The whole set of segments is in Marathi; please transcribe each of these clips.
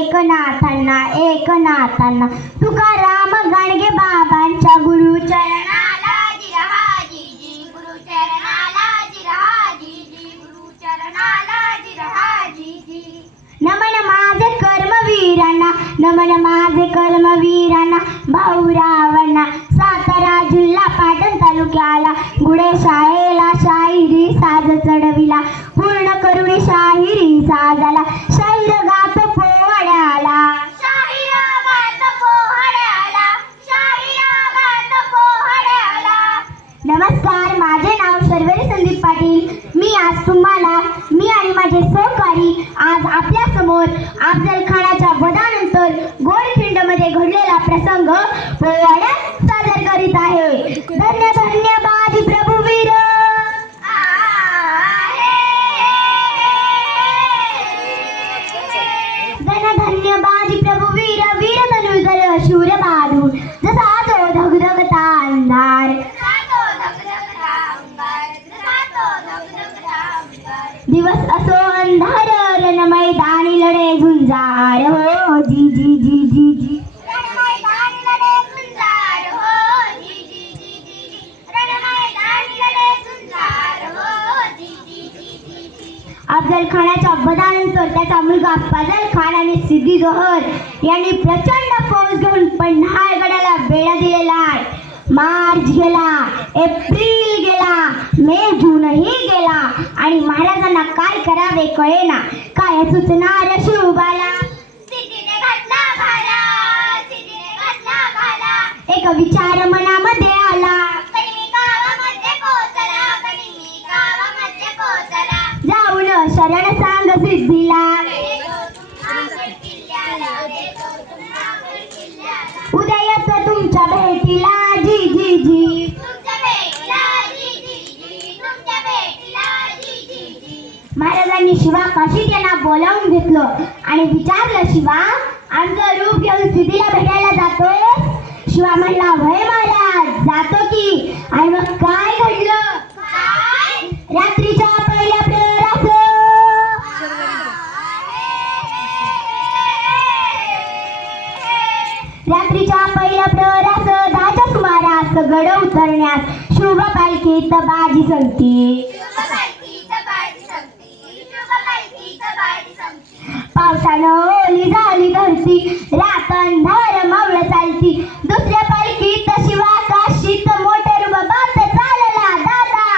एकनाथांना तुकाराम गाडगे बाबांच्या गुरुचरणाला जिरहाजी गुरुचरणाला जिरहाजी गुरुचरणाला जिरहाजी नमन माझे कर्मवीरांना भाऊरावांना सातारा जिल्हा पाटण तालुक्याला गुडे शाळेला शाहिरी साज चढविला पूर्ण करुणी शाहिरी साजाला शाहीर गात पोवाड्याला नमस्कार, माझे नाव शर्वरी संदीप पाटील. मी आणि माझे सहकारी आज आपल्या समोर अफजल खानाच्या वधानंतर गोरखिंडमध्ये घडलेला प्रसंग पोवाड्यात सादर करीत आहे. धन्य धन्य बाजी प्रभुवीर. धन्य बाजी प्रभुवीर वीर धनुर्धर शूर बहादूर जसा तो धगधगता अंधार दिवस असो अंधार रण मैदानी लढे झुंजार हो जी जी जी जी जी अफजल खानाच्या वधानंतर त्याचा मुलगा फजल खान आणि सिद्दी जोहर यांनी प्रचंड फौज घेऊन पन्हाळगडाला बेडा दिलेला आहे. मार्च गेला, एप्रिल गेला, मे जूनही गेला आणि महाराजांना काय करावे कळेना. काय सुचणार शिवबाला. एक विचार मनामध्ये आला. जाऊन शरण सांग सिद्धीला. उद्या येतो तुमच्या भेटीला जी जी जी. महाराजांनी शिवा काशीत यांना बोलावून घेतलं आणि विचारलं, शिवा आमचं रूप घेऊन सिद्धीला भेटायला जातोस? शिवा म्हणला, होय महाराज जातो की. आणि मग काय घडलं? रात्रीच्या पहिल्या प्रहरात दहाच्या सुमारास गड उतरण्यास शुभ पालखीत बाजी संगती. पावसानं ओली झाली धरती रात अंधार मावळ चालती. दुसऱ्या पालखीत शिवा काशीत मोठे रुबाबात चालला दादा.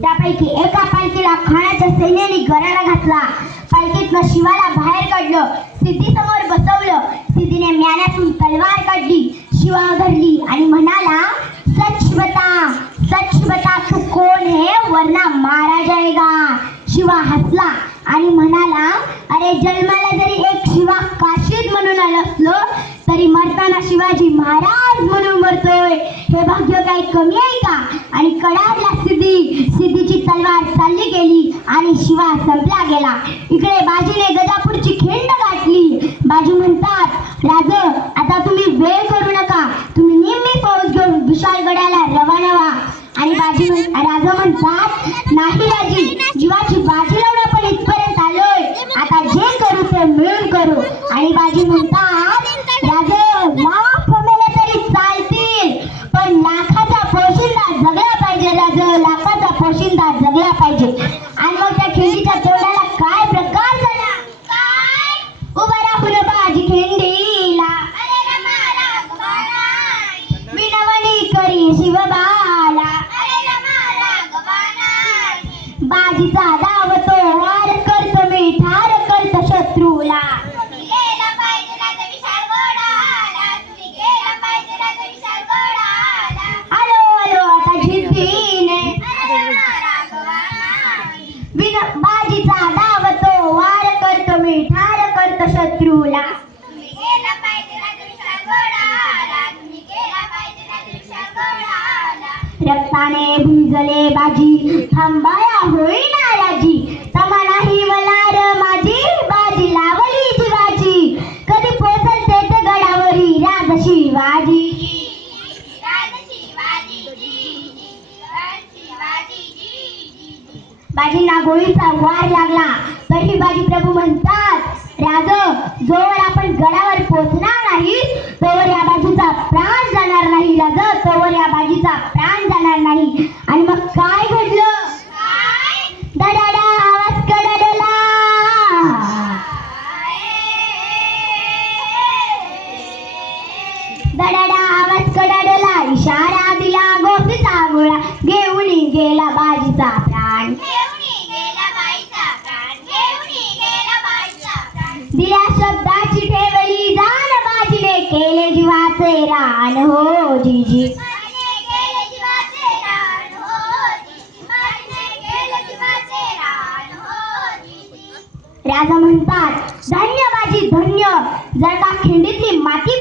त्यापैकी एका पालखीला खानाच्या सैन्याने गराडा घातला. पालखीतनं शिवाला बाहेर काढलं, सिद्धी समोर बसवलं. सिद्धीने म्यानातून तलवार काढली, शिवा धरली आणि म्हणाला, सच बता तू कोण है वरना मारा जाएगा. शिवा हसला आणि म्हणाला, अरे जन्माला जरी एक शिवा काशीद म्हणून आलो असलो तरी मरताना शिवाजी महाराज म्हणून मरतोय. हे भाग्य काही कमी आहे का? आणि कडाडला सिद्धीची तलवार चालली गेली आणि शिवा संपला गेला. इकडे बाजीने गजापूरची खिंड गाठली. बाजी म्हणतात, राज आता तुम्ही वेळ करू नका, तुम्ही निम्मी फौज घेऊन विशाळगडाला रवाना व्हा. आणि राजा म्हणतात, नाही राजी, जीवाची बाजी लावून आपण इथपर्यंत आलोय, आता जे करू ते मिळून करू. आणि बाजी म्हणतात, राजा लाख मेले तरी चालतील पण लाखाचा पोशिंदा जगला पाहिजे. राजा लाखाचा पोशिंदा जगला पाहिजे. आणि मग त्या खिंडीच्या तोंडाला काय प्रकार झाला. उभा राहून बाजी खिंडीला विनवणी करी शिवबाला. बाजीचा धावतो वार करतो मी ठार करतो शत्रूला. आलो आता जिद्दीने बाजीचा धावतो वार करतो मी ठार करतो शत्रूला. रक्ताने भिजले बाजी थांबाया होईना राजी. तमा नाही वलार माझी बाजी लावली जीवाची. कधी पोचल तेच गडावरी राज शिवाजी. गोळीचा वार लागला. तरी बाजी प्रभू म्हणतात, राज, जोवर आपण गडावर पोचणार नाही तोवर या बाजीचा प्राण जाणार नाही. राज, तोवर या बाजीचा प्राण जाणार नाही. आणि मग काय घडलं? दडाडा आवाज कडडला. दडाडा आवाज कडडला. इशारा दिला गोपीचा गोळा. घेऊन गेला बाजीचा प्राण. दिल्या शब्दाची ठेवली जाण. बाजीने केले जीवाचे रान. हो जीजी. राजा म्हणतात, धन्य बाजी धन्य. जर का खिंडीतली माती